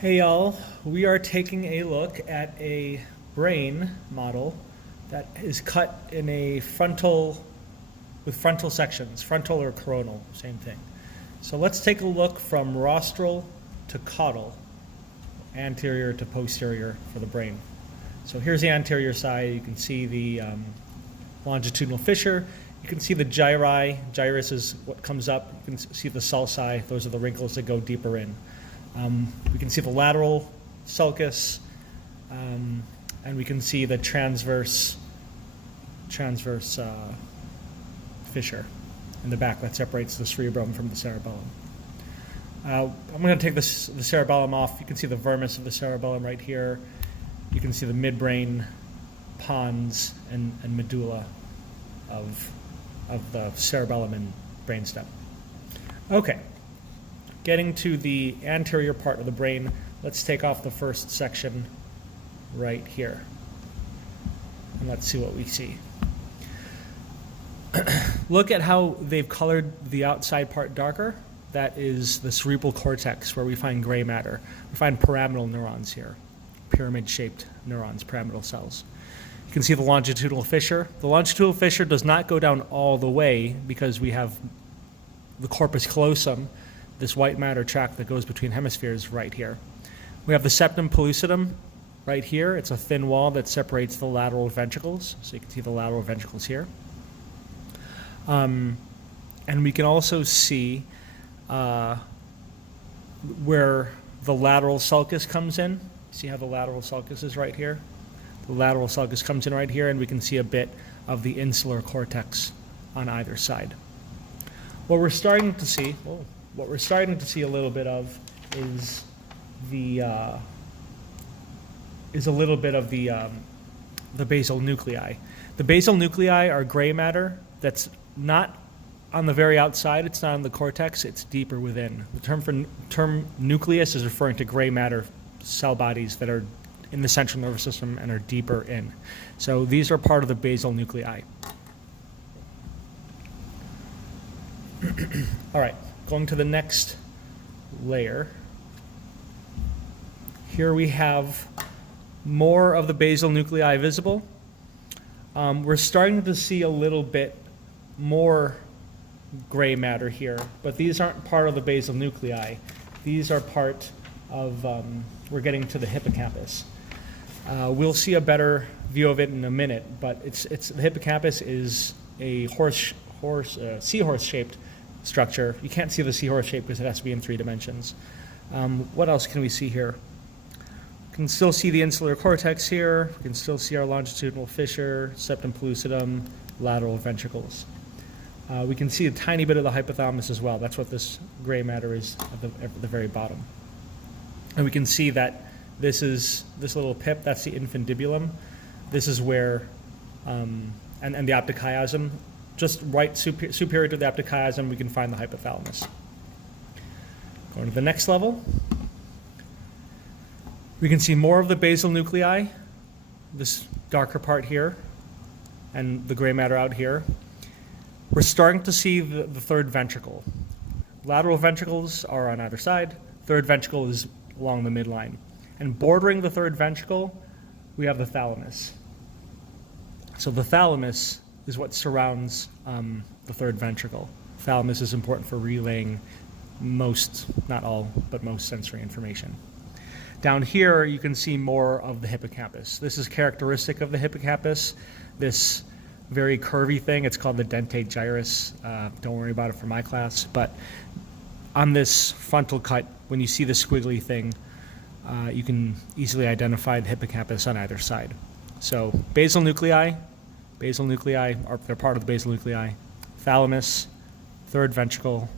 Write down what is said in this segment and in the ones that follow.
Hey y'all, we are taking a look at a brain model that is cut in a with frontal sections, frontal or coronal, same thing. So let's take a look from rostral to caudal, anterior to posterior for the brain. So here's the anterior side. You can see the longitudinal fissure. You can see the gyri. Gyrus is what comes up. You can see the sulci. Those are the wrinkles that go deeper in. We can see the lateral sulcus, and we can see the transverse fissure in the back that separates the cerebrum from the cerebellum. I'm going to take the cerebellum off. You can see the vermis of the cerebellum right here. You can see the midbrain, pons, and medulla of the cerebellum and brainstem. Okay. Getting to the anterior part of the brain, let's take off the first section right here. And let's see what we see. Look at how they've colored the outside part darker. That is the cerebral cortex, where we find gray matter. We find pyramidal neurons here, pyramid-shaped neurons, pyramidal cells. You can see the longitudinal fissure. The longitudinal fissure does not go down all the way because we have the corpus callosum, this white matter tract that goes between hemispheres right here. We have the septum pellucidum right here. It's a thin wall that separates the lateral ventricles. So you can see the lateral ventricles here. And we can also see where the lateral sulcus comes in. See how the lateral sulcus is right here? The lateral sulcus comes in right here, and we can see a bit of the insular cortex on either side. What we're starting to see, a little bit of is a little bit of the basal nuclei. The basal nuclei are gray matter that's not on the very outside. It's not in the cortex. It's deeper within. The term nucleus is referring to gray matter cell bodies that are in the central nervous system and are deeper in. So these are part of the basal nuclei. All right. Going to the next layer. Here we have more of the basal nuclei visible. We're starting to see a little bit more gray matter here, but these aren't part of the basal nuclei. These are part of, we're getting to the hippocampus. We'll see a better view of it in a minute, but the hippocampus is a seahorse-shaped structure. You can't see the seahorse shape because it has to be in 3 dimensions. What else can we see here? We can still see the insular cortex here. We can still see our longitudinal fissure, septum pellucidum, lateral ventricles. We can see a tiny bit of the hypothalamus as well. That's what this gray matter is at the very bottom. And we can see that this little pip, that's the infundibulum. This is where, and the optic chiasm. Just right superior to the optic chiasm, we can find the hypothalamus. Going to the next level, we can see more of the basal nuclei, this darker part here, and the gray matter out here. We're starting to see the third ventricle. Lateral ventricles are on either side. Third ventricle is along the midline. And bordering the third ventricle, we have the thalamus. So the thalamus is what surrounds the third ventricle. Thalamus is important for relaying most, not all, but most sensory information. Down here, you can see more of the hippocampus. This is characteristic of the hippocampus, this very curvy thing. It's called the dentate gyrus. Don't worry about it for my class. But on this frontal cut, when you see the squiggly thing, you can easily identify the hippocampus on either side. So basal nuclei, they're part of the basal nuclei, thalamus, third ventricle,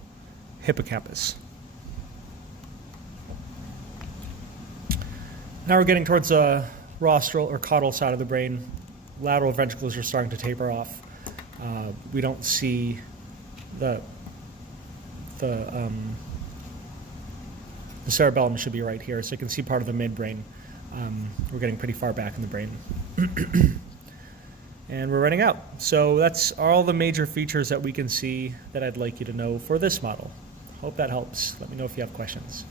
hippocampus. Now we're getting towards the rostral or caudal side of the brain. Lateral ventricles are starting to taper off. We don't see the cerebellum should be right here, so you can see part of the midbrain. We're getting pretty far back in the brain. And we're running out. So that's all the major features that we can see that I'd like you to know for this model. Hope that helps. Let me know if you have questions.